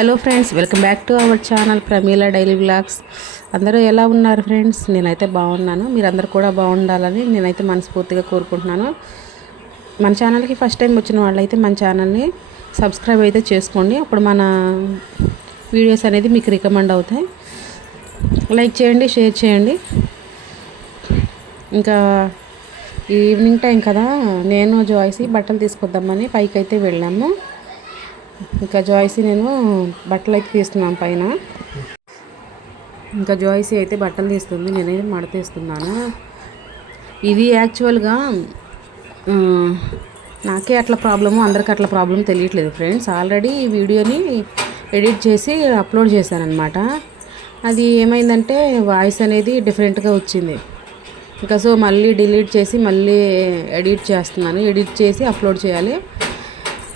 Hello friends, welcome back to our channel Pramila daily vlogs. అందరూ ఎలా ఉన్నారు ఫ్రెండ్స్? నేనైతే బాగున్నాను. మీరందరూ కూడా బాగుండాలని నేనైతే మనస్ఫూర్తిగా కోరుకుంటున్నాను. మన ఛానల్కి ఫస్ట్ టైం వచ్చిన వాళ్ళైతే మన ఛానల్ని సబ్స్క్రైబ్ అయితే చేసుకోండి. అప్పుడు మన వీడియోస్ అనేది మీకు రికమెండ్ అవుతాయి. లైక్ చేయండి, షేర్ చేయండి. ఇంకా ఈవినింగ్ టైం కదా, నేను జాయ్సీ బట్టలు తీసుకొద్దామని పైకి అయితే వెళ్ళాము. ఇంకా జాయ్సీ నేను బట్టలు అయితే తీస్తున్నాను పైన. ఇంకా జాయ్సీ అయితే బట్టలు తీస్తుంది, నేనైతే మడతేస్తున్నాను. ఇది యాక్చువల్గా నాకే అట్లా ప్రాబ్లము, అందరికీ అట్లా ప్రాబ్లం తెలియట్లేదు ఫ్రెండ్స్. ఆల్రెడీ ఈ వీడియోని ఎడిట్ చేసి అప్లోడ్ చేశాను అనమాట. అది ఏమైందంటే వాయిస్ అనేది డిఫరెంట్గా వచ్చింది. ఇంకా సో మళ్ళీ డిలీట్ చేసి మళ్ళీ ఎడిట్ చేస్తున్నాను. ఎడిట్ చేసి అప్లోడ్ చేయాలి.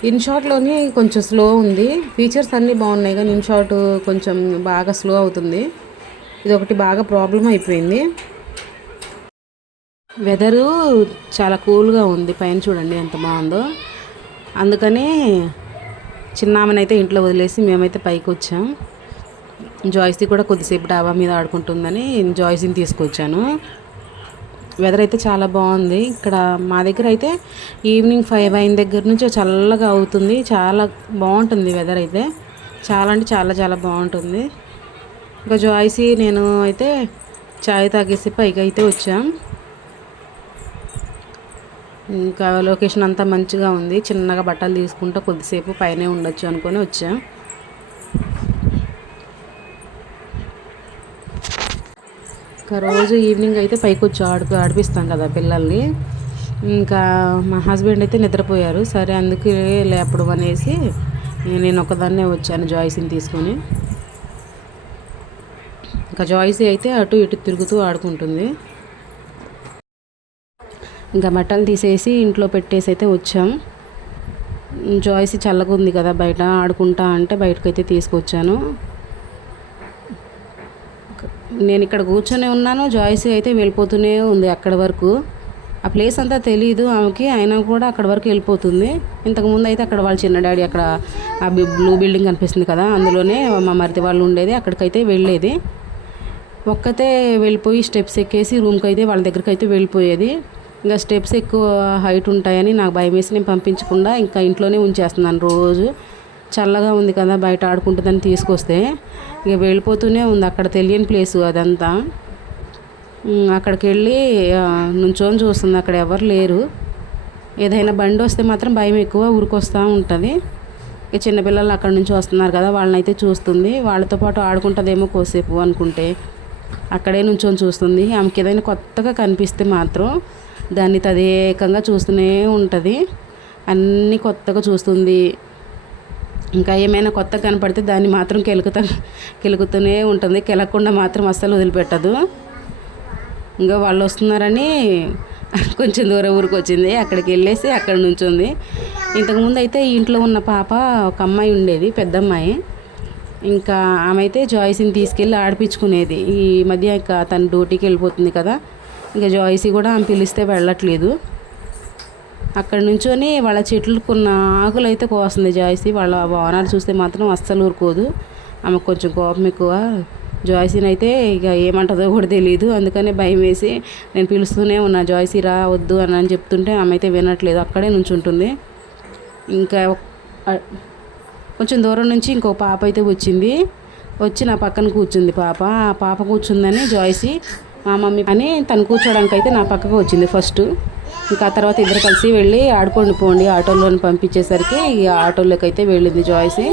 ఇన్షాట్లోని కొంచెం స్లో ఉంది. ఫీచర్స్ అన్నీ బాగున్నాయి కానీ ఇన్షాట్ కొంచెం బాగా స్లో అవుతుంది. ఇది ఒకటి బాగా ప్రాబ్లం అయిపోయింది. వెదరు చాలా కూల్గా ఉంది. పైన చూడండి ఎంత బాగుందో. అందుకని చిన్నామనైతే ఇంట్లో వదిలేసి మేమైతే పైకి వచ్చాం. జాయ్సీ కూడా కొద్దిసేపు డాబా మీద ఆడుకుంటుందని జాయ్సీని తీసుకొచ్చాను. వెదర్ అయితే చాలా బాగుంది. ఇక్కడ మా దగ్గర అయితే ఈవినింగ్ 5 అయిన దగ్గర నుంచి చల్లగా అవుతుంది. చాలా బాగుంటుంది వెదర్ అయితే. చాలా అంటే చాలా చాలా బాగుంటుంది. ఇంకా జాయ్సీ నేను అయితే చాయ్ తాగేసి పైకి అయితే వచ్చాం. ఇంకా లొకేషన్ అంతా మంచిగా ఉంది. చిన్నగా బట్టలు తీసుకుంటూ కొద్దిసేపు పైనే ఉండొచ్చు అనుకొని వచ్చాం. ఇంకా రోజు ఈవినింగ్ అయితే పైకి వచ్చి ఆడిపిస్తాం కదా పిల్లల్ని. ఇంకా మా హస్బెండ్ అయితే నిద్రపోయారు. సరే అందుకే లేపడం అనేసి నేను ఒకదాన్నే వచ్చాను జాయ్సీని తీసుకొని. ఇంకా జాయ్సీ అయితే అటు ఇటు తిరుగుతూ ఆడుకుంటుంది. ఇంకా బట్టలు తీసేసి ఇంట్లో పెట్టేసి అయితే వచ్చాం. జాయ్సీ చల్లగా ఉంది కదా బయట ఆడుకుంటా అంటే బయటకైతే తీసుకొచ్చాను. నేను ఇక్కడ కూర్చొని ఉన్నాను, జాయ్సీ అయితే వెళ్ళిపోతూనే ఉంది అక్కడి వరకు. ఆ ప్లేస్ అంతా తెలియదు ఆమెకి, అయినా కూడా అక్కడి వరకు వెళ్ళిపోతుంది. ఇంతకుముందు అయితే అక్కడ వాళ్ళ చిన్న డాడీ అక్కడ ఆ బ్లూ బిల్డింగ్ కనిపిస్తుంది కదా, అందులోనే మా మరిది వాళ్ళు ఉండేది. అక్కడికైతే వెళ్ళేది. ఒక్కతే వెళ్ళిపోయి స్టెప్స్ ఎక్కేసి రూమ్కి అయితే వాళ్ళ దగ్గరికి అయితే వెళ్ళిపోయేది. ఇంకా స్టెప్స్ ఎక్కువ హైట్ ఉంటాయని నాకు భయం వేసి నేను పంపించకుండా ఇంకా ఇంట్లోనే ఉంచేస్తున్నాను. రోజు చల్లగా ఉంది కదా బయట ఆడుకుంటుందని తీసుకొస్తే ఇక వెళ్ళిపోతూనే ఉంది. అక్కడ తెలియని ప్లేసు అదంతా. అక్కడికి వెళ్ళి నుంచొని చూస్తుంది. అక్కడ ఎవరు లేరు. ఏదైనా బండి వస్తే మాత్రం భయం ఎక్కువ, ఊరికొస్తూ ఉంటుంది. ఇక చిన్నపిల్లలు అక్కడ నుంచి వస్తున్నారు కదా, వాళ్ళని అయితే చూస్తుంది. వాళ్ళతో పాటు ఆడుకుంటుందేమో కోసేపు అనుకుంటే అక్కడే నుంచొని చూస్తుంది. ఆమెకి ఏదైనా కొత్తగా కనిపిస్తే మాత్రం దాన్ని తదేకంగా చూస్తూనే ఉంటుంది. అన్నీ కొత్తగా చూస్తుంది. ఇంకా ఏమైనా కొత్తగా కనపడితే దాన్ని మాత్రం కెలుకుతూనే ఉంటుంది. కెలకుండా మాత్రం అస్సలు వదిలిపెట్టదు. ఇంకా వాళ్ళు వస్తున్నారని కొంచెం దూరం ఊరికి వచ్చింది. అక్కడికి వెళ్ళేసి అక్కడ నుంచుంది. ఇంతకుముందు అయితే ఇంట్లో ఉన్న పాప ఒక అమ్మాయి ఉండేది, పెద్ద అమ్మాయి. ఇంకా ఆమె అయితే జాయ్సీని తీసుకెళ్ళి ఆడిపించుకునేది. ఈ మధ్య ఇంకా తను డ్యూటీకి వెళ్ళిపోతుంది కదా, ఇంకా జాయ్సీ కూడా ఆమె పిలిస్తే వెళ్ళట్లేదు. అక్కడ నుంచొని వాళ్ళ చెట్లు కొన్న ఆకులు అయితే కోస్తుంది జాయ్సీ. వాళ్ళ ఓనర్ చూస్తే మాత్రం అస్సలు ఊరుకోదు. ఆమెకు కొంచెం కోపం ఎక్కువ. జాయ్సీని అయితే ఇక ఏమంటుందో కూడా తెలియదు. అందుకనే భయం వేసి నేను పిలుస్తూనే ఉన్నా, జాయ్సీ రా వద్దు అని చెప్తుంటే ఆమె అయితే వినట్లేదు, అక్కడే నుంచుంటుంది. ఇంకా కొంచెం దూరం నుంచి ఇంకో పాప అయితే వచ్చింది. వచ్చి నా పక్కన కూర్చుంది పాప. ఆ పాప కూర్చుందని జాయ్సీ మా మమ్మీ అని తను కూర్చోడానికి అయితే నా పక్కకు వచ్చింది ఫస్ట్. ఇంకా తర్వాత ఇద్దరు కలిసి వెళ్ళి ఆడుకోండి పోండి ఆటోలోని పంపించేసరికి ఈ ఆటోలోకి అయితే వెళ్ళింది జాయ్సీ.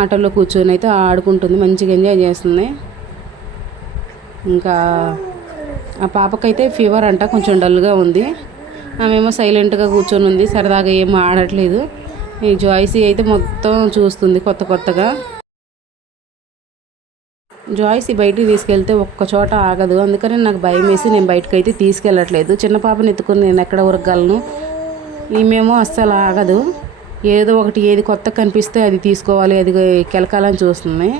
ఆటోలో కూర్చొని అయితే ఆడుకుంటుంది, మంచిగా ఎంజాయ్ చేస్తుంది. ఇంకా ఆ పాపకైతే ఫీవర్ అంట, కొంచెం డల్గా ఉంది. ఆమెమో సైలెంట్గా కూర్చొని ఉంది, సరదాగా ఏమో ఆడట్లేదు. ఈ జాయ్సీ అయితే మొత్తం చూస్తుంది కొత్తగా. జాయ్సీ బయటికి తీసుకెళ్తే ఒక్క చోట ఆగదు. అందుకని నాకు భయం వేసి నేను బయటకైతే తీసుకెళ్ళట్లేదు. చిన్న పాపని ఎత్తుకుని నేను ఎక్కడ ఉరగలను. ఈమెమో అస్సలు ఆగదు. ఏదో ఒకటి ఏది కొత్త కనిపిస్తే అది తీసుకోవాలి, అది కెలకాలని చూస్తుంది.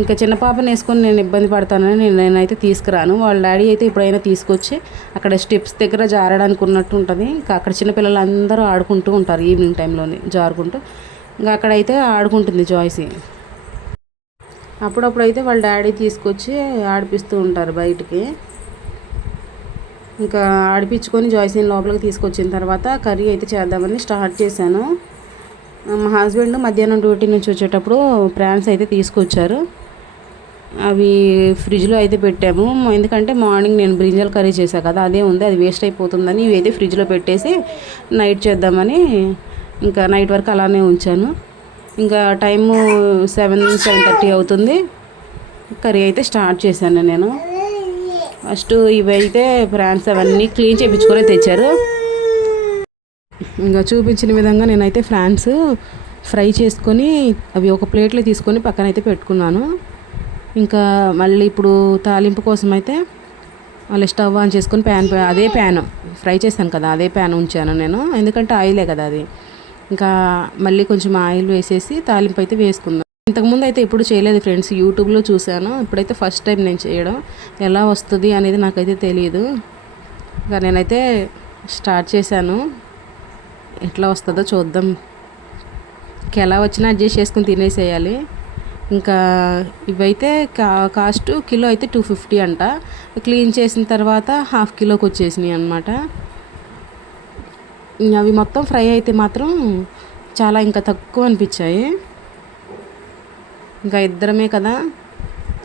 ఇంకా చిన్న పాపని వేసుకొని నేను ఇబ్బంది పడతానని నేనైతే తీసుకురాను. వాళ్ళ డాడీ అయితే ఎప్పుడైనా తీసుకొచ్చి అక్కడ స్టెప్స్ దగ్గర జారడానికి ఉన్నట్టు ఉంటుంది. ఇంకా అక్కడ చిన్నపిల్లలు అందరూ ఆడుకుంటూ ఉంటారు ఈవినింగ్ టైంలోనే జారుకుంటూ. ఇంకా అక్కడైతే ఆడుకుంటుంది జాయ్సీ. అప్పుడప్పుడైతే వాళ్ళ డాడీ తీసుకొచ్చి ఆడిపిస్తూ ఉంటారు బయటికి. ఇంకా ఆడిపించుకొని జాయ్సీని లోపలికి తీసుకొచ్చిన తర్వాత కర్రీ అయితే చేద్దామని స్టార్ట్ చేశాను. మా హస్బెండ్ మధ్యాహ్నం డ్యూటీ నుంచి వచ్చేటప్పుడు ప్రాన్స్ అయితే తీసుకొచ్చారు. అవి ఫ్రిడ్జ్లో అయితే పెట్టాము, ఎందుకంటే మార్నింగ్ నేను బ్రింజల్ కర్రీ చేశాను కదా, అదే ఉంది, అది వేస్ట్ అయిపోతుందని ఇవి అయితే ఫ్రిడ్జ్లో పెట్టేసి నైట్ చేద్దామని ఇంకా నైట్ వరకు అలానే ఉంచాను. ఇంకా టైము 7:30 అవుతుంది. కర్రీ అయితే స్టార్ట్ చేశాను నేను. ఫస్ట్ ఇవైతే ప్రాన్స్ అవన్నీ క్లీన్ చేయించుకొని తెచ్చారు. ఇంకా చూపించిన విధంగా నేనైతే ఫ్రాన్స్ ఫ్రై చేసుకొని అవి ఒక ప్లేట్లో తీసుకొని పక్కన అయితే పెట్టుకున్నాను. ఇంకా మళ్ళీ ఇప్పుడు తాలింపు కోసం అయితే మళ్ళీ స్టవ్ ఆన్ చేసుకొని అదే ప్యాన్ ఫ్రై చేశాను కదా, అదే ప్యాన్ ఉంచాను నేను, ఎందుకంటే ఆయిలే కదా అది. ఇంకా మళ్ళీ కొంచెం ఆయిల్ వేసేసి తాలింపు అయితే వేసుకున్నాను. ఇంతకుముందు అయితే ఎప్పుడు చేయలేదు ఫ్రెండ్స్, యూట్యూబ్లో చూశాను. ఇప్పుడైతే ఫస్ట్ టైం నేను చేయడం, ఎలా వస్తుంది అనేది నాకైతే తెలియదు. ఇంకా నేనైతే స్టార్ట్ చేశాను, ఎట్లా వస్తుందో చూద్దాం. ఎలా వచ్చినా అడ్జస్ట్ చేసుకుని తినేసేయాలి. ఇంకా ఇవైతే కాస్ట్ కిలో అయితే 250 అంట. క్లీన్ చేసిన తర్వాత ½ కిలోకి వచ్చేసినాయి అనమాట. అవి మొత్తం ఫ్రై అయితే మాత్రం చాలా ఇంకా తక్కువ అనిపించాయి. ఇంకా ఇద్దరమే కదా,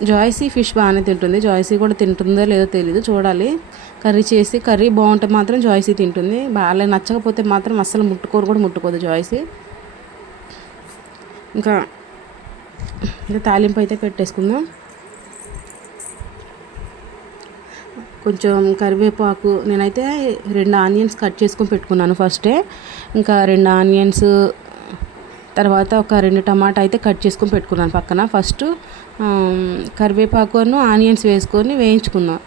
జాయ్సీ ఫిష్ బాగానే తింటుంది, జాయ్సీ కూడా తింటుందో లేదో తెలీదు, చూడాలి. కర్రీ బాగుంటే మాత్రం జాయ్సీ తింటుంది, బాగా నచ్చకపోతే మాత్రం అస్సలు ముట్టుకోదు జాయ్సీ. ఇంకా తాలింపు అయితే పెట్టేసుకుందాం. కొంచెం కరివేపాకు, నేనైతే 2 ఆనియన్స్ కట్ చేసుకొని పెట్టుకున్నాను ఫస్టే. ఇంకా 2 ఆనియన్స్, తర్వాత ఒక 2 టమాటా అయితే కట్ చేసుకొని పెట్టుకున్నాను పక్కన. ఫస్ట్ కరివేపాకును ఆనియన్స్ వేసుకొని వేయించుకున్నాం.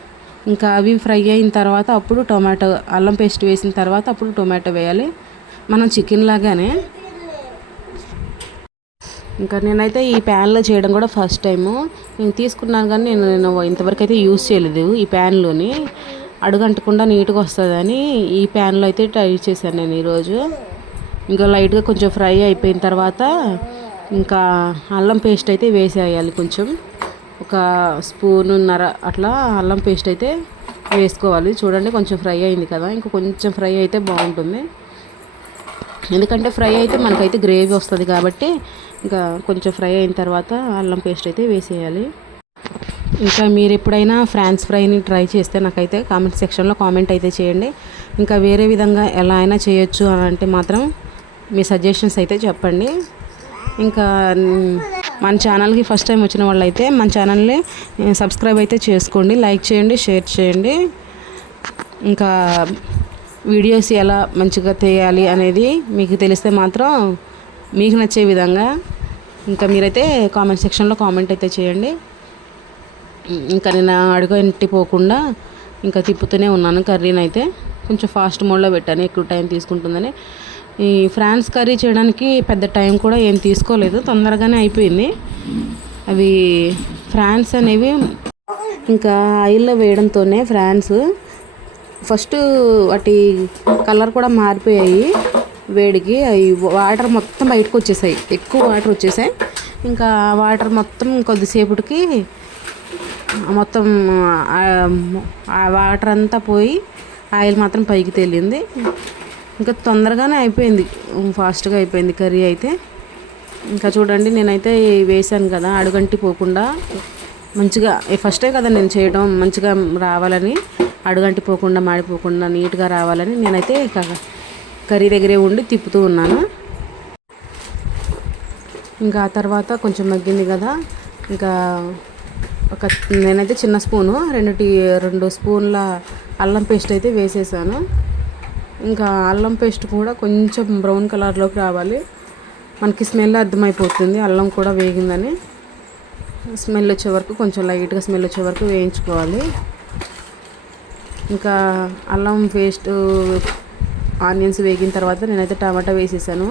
ఇంకా అవి ఫ్రై అయిన తర్వాత అప్పుడు టొమాటో, అల్లం పేస్ట్ వేసిన తర్వాత అప్పుడు టొమాటో వేయాలి, మనం చికెన్ లాగానే. ఇంకా నేనైతే ఈ ప్యాన్లో చేయడం కూడా ఫస్ట్ టైము. నేను తీసుకున్నాను కానీ నేను ఇంతవరకు అయితే యూజ్ చేయలేదు ఈ ప్యాన్లోని. అడుగంటకుండా నీట్గా వస్తుందని ఈ ప్యాన్లో అయితే ట్రై చేశాను నేను ఈరోజు. ఇంకా లైట్గా కొంచెం ఫ్రై అయిపోయిన తర్వాత ఇంకా అల్లం పేస్ట్ అయితే వేసేయాలి. కొంచెం ఒక స్పూనున్నర అట్లా అల్లం పేస్ట్ అయితే వేసుకోవాలి. చూడండి కొంచెం ఫ్రై అయింది కదా, ఇంకా కొంచెం ఫ్రై అయితే బాగుంటుంది, ఎందుకంటే ఫ్రై అయితే మనకైతే గ్రేవీ వస్తుంది కాబట్టి. ఇంకా కొంచెం ఫ్రై అయిన తర్వాత అల్లం పేస్ట్ అయితే వేసేయాలి. ఇంకా మీరు ఎప్పుడైనా ఫ్రాన్స్ ఫ్రైని ట్రై చేస్తే నాకైతే కామెంట్ సెక్షన్లో కామెంట్ అయితే చేయండి. ఇంకా వేరే విధంగా ఎలా అయినా చేయొచ్చు అని అంటే మాత్రం మీ సజెషన్స్ అయితే చెప్పండి. ఇంకా మన ఛానల్కి ఫస్ట్ టైం వచ్చిన వాళ్ళు అయితే మన ఛానల్ని సబ్స్క్రైబ్ అయితే చేసుకోండి, లైక్ చేయండి, షేర్ చేయండి. ఇంకా వీడియోస్ ఎలా మంచిగా తీయాలి అనేది మీకు తెలిస్తే మాత్రం మీకు నచ్చే విధంగా ఇంకా మీరైతే కామెంట్ సెక్షన్లో కామెంట్ అయితే చేయండి. ఇంకా నేను అడుగు పోకుండా ఇంకా తిప్పుతూనే ఉన్నాను. కర్రీని అయితే కొంచెం ఫాస్ట్ మోడ్లో పెట్టాను, ఎక్కువ టైం తీసుకుంటుందని. ఈ ఫ్రాన్స్ కర్రీ చేయడానికి పెద్ద టైం కూడా ఏం తీసుకోలేదు, తొందరగానే అయిపోయింది. అవి ఫ్రాన్స్ అనేవి ఇంకా ఆయిల్లో వేయడంతోనే ఫ్రాన్స్ ఫస్ట్ వాటి కలర్ కూడా మారిపోయాయి వేడికి. అవి వాటర్ మొత్తం బయటకు వచ్చేసాయి, ఎక్కువ వాటర్ వచ్చేసాయి. ఇంకా వాటర్ మొత్తం కొద్దిసేపటికి మొత్తం ఆ వాటర్ అంతా పోయి ఆయిల్ మాత్రం పైకి తేలింది. ఇంకా తొందరగానే అయిపోయింది, ఫాస్ట్గా అయిపోయింది కర్రీ అయితే. ఇంకా చూడండి నేనైతే వేసాను కదా, అడుగంటి పోకుండా మంచిగా, ఫస్టే కదా నేను చేయడం, మంచిగా రావాలని, అడుగంటి పోకుండా మాడిపోకుండా నీట్గా రావాలని నేనైతే కర్రీ దగ్గరే ఉండి తిప్పుతూ ఉన్నాను. ఇంకా ఆ తర్వాత కొంచెం మగ్గింది కదా, ఇంకా నేనైతే చిన్న స్పూను 2 స్పూన్ల అల్లం పేస్ట్ అయితే వేసేసాను. ఇంకా అల్లం పేస్ట్ కూడా కొంచెం బ్రౌన్ కలర్లోకి రావాలి, మనకి స్మెల్ అర్థమైపోతుంది అల్లం కూడా వేగిందని. స్మెల్ వచ్చే వరకు, కొంచెం లైట్గా స్మెల్ వచ్చే వరకు వేయించుకోవాలి. ఇంకా అల్లం పేస్ట్ ఆనియన్స్ వేగిన తర్వాత నేనైతే టమాటా వేసేసాను.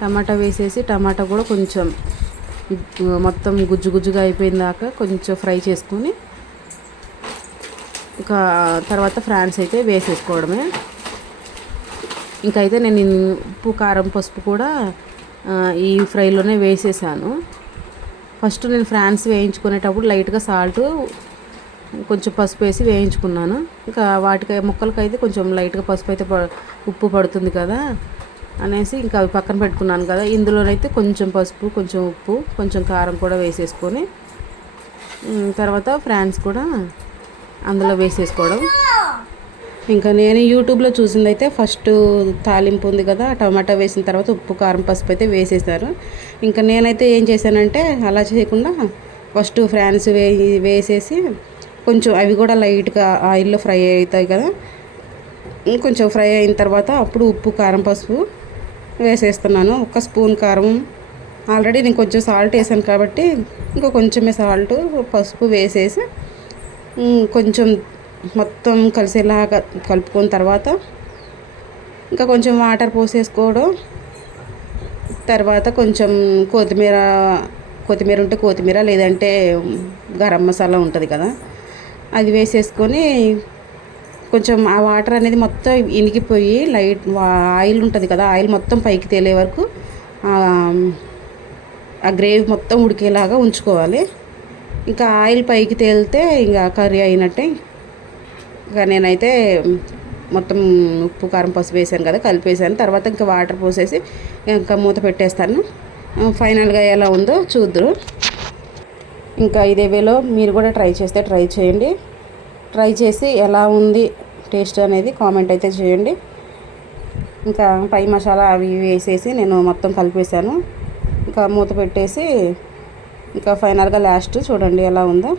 టమాటా వేసేసి టమాటా కూడా కొంచెం మొత్తం గుజ్జుగా అయిపోయిన దాకా కొంచెం ఫ్రై చేసుకొని ఇంకా తర్వాత ఫ్రాన్స్ అయితే వేసేసుకోవడమే. ఇంకైతే నేను ఉప్పు కారం పసుపు కూడా ఈ ఫ్రైలోనే వేసేసాను. ఫస్ట్ నేను ఫ్రాన్స్ వేయించుకునేటప్పుడు లైట్గా సాల్ట్ కొంచెం పసుపు వేసి వేయించుకున్నాను. ఇంకా వాటికి ముక్కలకైతే కొంచెం లైట్గా పసుపు అయితే ఉప్పు పడుతుంది కదా అనేసి ఇంకా అవి పక్కన పెట్టుకున్నాను కదా. ఇందులోనైతే కొంచెం పసుపు, కొంచెం ఉప్పు, కొంచెం కారం కూడా వేసేసుకొని తర్వాత ఫ్రాన్స్ కూడా అందులో వేసేసుకోవడం. ఇంకా నేను యూట్యూబ్లో చూసిందైతే ఫస్ట్ తాలింపు ఉంది కదా, టమాటా వేసిన తర్వాత ఉప్పు, కారం, పసుపు అయితే వేసేసారు. ఇంకా నేనైతే ఏం చేశానంటే అలా చేయకుండా ఫస్ట్ ఫ్రాన్స్ వేసేసి కొంచెం అవి కూడా లైట్గా ఆయిల్లో ఫ్రై అవుతాయి కదా, కొంచెం ఫ్రై అయిన తర్వాత అప్పుడు ఉప్పు, కారం, పసుపు వేసేస్తున్నాను. ఒక స్పూన్ కారం, ఆల్రెడీ నేను కొంచెం సాల్ట్ వేసాను కాబట్టి ఇంకా కొంచెమే సాల్ట్, పసుపు వేసేసి కొంచెం మొత్తం కలిసేలాగా కలుపుకున్న తర్వాత ఇంకా కొంచెం వాటర్ పోసేసుకోవడం. తర్వాత కొంచెం కొత్తిమీర ఉంటే కొత్తిమీర, లేదంటే గరం మసాలా ఉంటుంది కదా, అది వేసేసుకొని కొంచెం ఆ వాటర్ అనేది మొత్తం ఇనికిపోయి లైట్ ఆయిల్ ఉంటుంది కదా, ఆయిల్ మొత్తం పైకి తేలే వరకు ఆ గ్రేవీ మొత్తం ఉడికేలాగా ఉంచుకోవాలి. ఇంకా ఆయిల్ పైకి తేలితే ఇంకా కర్రీ అయినట్టే. ఇంకా నేనైతే మొత్తం ఉప్పు, కారం, పసుపు వేసాను కదా, కలిపేసాను. తర్వాత ఇంకా వాటర్ పోసేసి ఇంకా మూత పెట్టేస్తాను. ఫైనల్గా ఎలా ఉందో చూద్దురు. ఇంకా ఇదే వేలో మీరు కూడా ట్రై చేయండి. ట్రై చేసి ఎలా ఉంది టేస్ట్ అనేది కామెంట్ అయితే చేయండి. ఇంకా పై మసాలా అవి వేసేసి నేను మొత్తం కలిపేసాను. ఇంకా మూత పెట్టేసి ఇంకా ఫైనల్గా లాస్ట్ చూడండి ఎలా ఉందో.